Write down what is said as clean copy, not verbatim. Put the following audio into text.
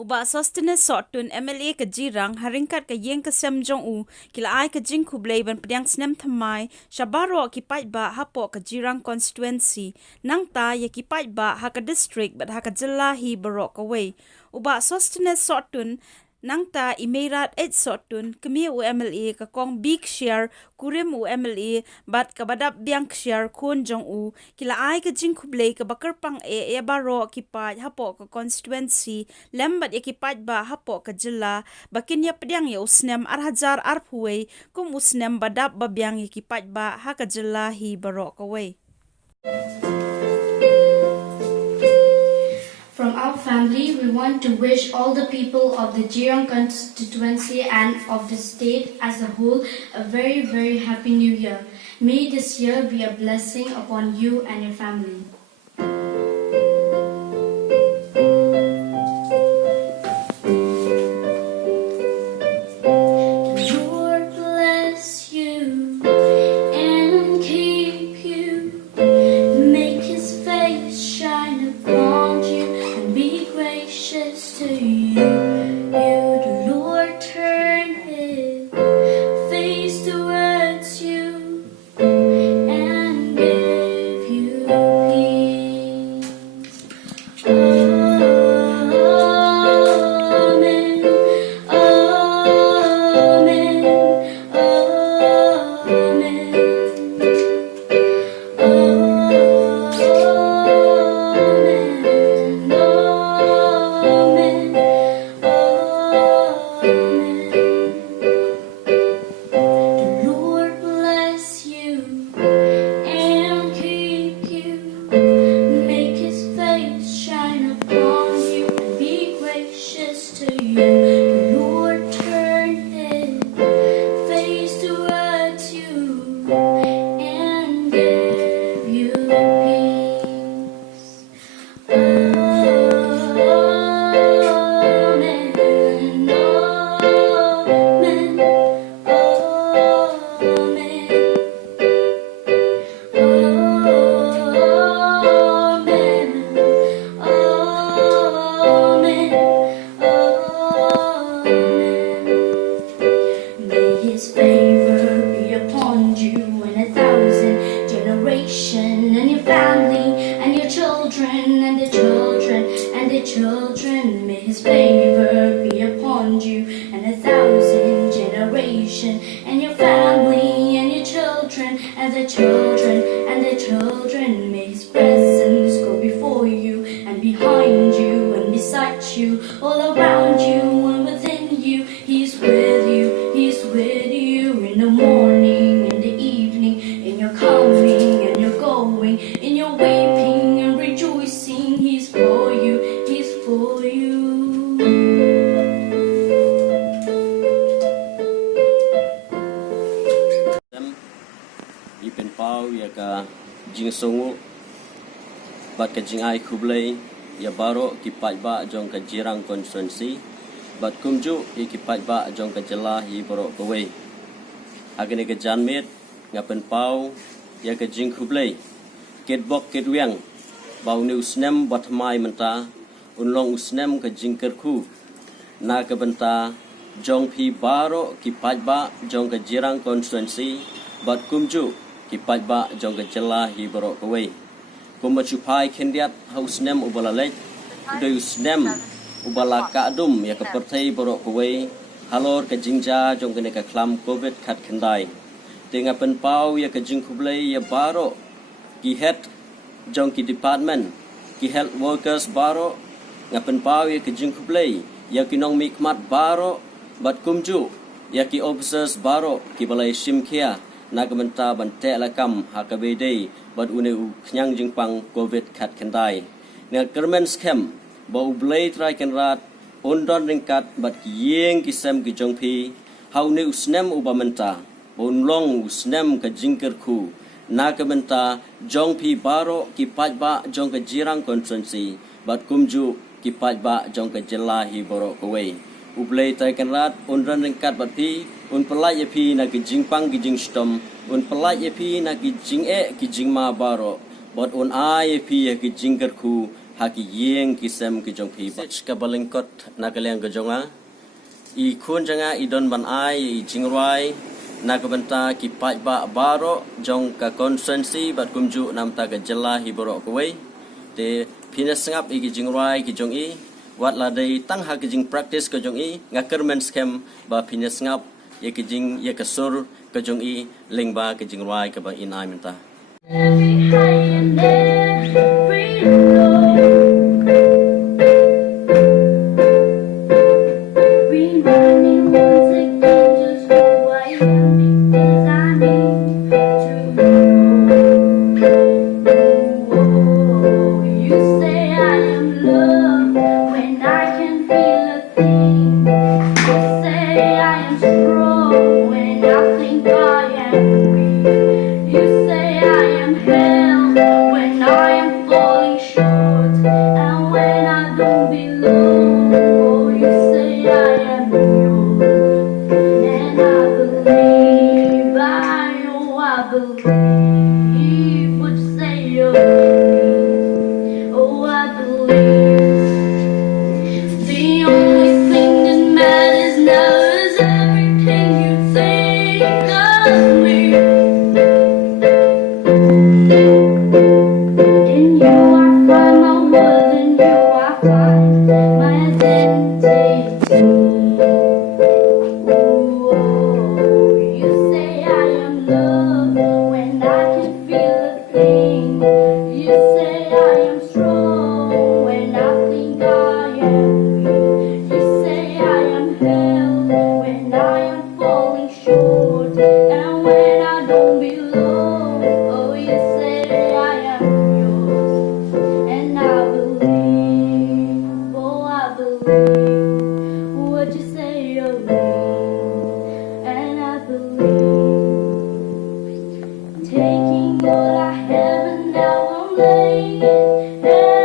Uba sostene sotun MLA ke Jirang haringkat ke Ïing ke Sem jong u kila ai ke jing Khublei ban Pdiang Snem Thymmai shabaro ki pai ba hapo ke Jirang Konstitwensi nang ta ye ki pai ba ha ke district bat ha ke jilla hi barok away uba sostene sotun nang ta imeirat et sotun kemi u MLA ke kong big share kurim u MLA bat ke badap biang share kun jong u kila ai ke jing Khublei ke Kyrpang e baro ki pai hapo ke constituency lembat ye ki pai ba hapo ke jilla bakin ya Pdiang ye Snem arhajar arphuwe kum Snem badap babiang ye ki pai ba ha ke jilla hi baro away. From our family, we want to wish all the people of the Jirang constituency and of the state as a whole a very, very happy new year. May this year be a blessing upon you and your family. Children, may his favor be upon you and 1,000 generations, and your family and your children and the children and the children. May his presence go before you and behind you and beside you, all around you and within you. He's with you, he's with you in the morning, in the evening, in your coming and your going, in your weeping and rejoicing. He's for you, he's for you. Ipen pau ya ka jing songu bat ka jing ai Khublei ya baro ki pai ba jong ka Jirang Konstitwensi bat kumju i ki pai ba jong ka jela hi baro kowe agane ka janmet ngapen pau ya ka jing Khublei ket bok ket wiang bau ni Snem bat mai menta unlong Snem ka jing kerku na ka benta jong phi baro ki pai ba jong ka Jirang Konstitwensi bat kumju ki pai ba jong ka jela hi baro kowe kuma chupai kendiat hau Snem ubala lek de Snem ubala ka dum ya ka perthai baro kowe halor ka jingja jong kene ka klam covid khat khandai tenga pen pau ya ka jing Khublei ya baro ki head jong ki department ki health workers baro ngapen pau ya ka jing Khublei ya ki nong mikmat baro bat kumju ya ki officers baro ki balai simkhia na ka menta bante lakam hakabede bat une u knyang jingpang covid khat khandai ne kermen scam ba u blai trai kenrat ondon ringkat bat Ïing ki sem ki jongphi hau ne u Snem u ba menta bon long u Snem ka jingker khu na ka menta jongphi baro ki pai ba jong ka Jirang Konstitwensi bat kumju ki pai ba jong ka jela hi boro kowe u blai trai kenrat ondon ringkat bat phi un pelai ye phi na ki jingpang ki jing stom un pelai ye phi na ki jing e ki jing ma baro bot un ai ye phi ye ki jingker khu haki Ïing kisem ki jong pi bach ka balingkot nakaliang ka jonga I kun janga I don ban ai I jingruai nakabenta ki paj ba baro jong ka konstitwensi bat kumju nam ta ka jela hi borok kuwei te pinasngap I ki jingruai ki jong I wat la dei tang ha ki jing practice ka jong I ngakermen scam ba pinasngap ye ki jing ye ka sur ka jong I lingba ki jingruai ka ba in ai menta Every high and every low, reminding once again just who I am because I need to know. Oh, you say I am love when I can feel a thing. You say I am strong when I think I am weak. You say I am held when I am falling short, and when I don't belong. Oh, you say I am yours, and I believe. I believe what you say of me. Oh, I believe. The only thing that matters now is everything you think of me. In you I find my worth, in you I find my identity. Ooh, you say I am love when I can feel a thing. You say I am strong when I think I am weak. You say I am held when I am falling short, and when I don't belong. Oh, you say I am yours, and I believe. Oh, I believe what you say of me, and I believe. Taking what I have and now I'm laying it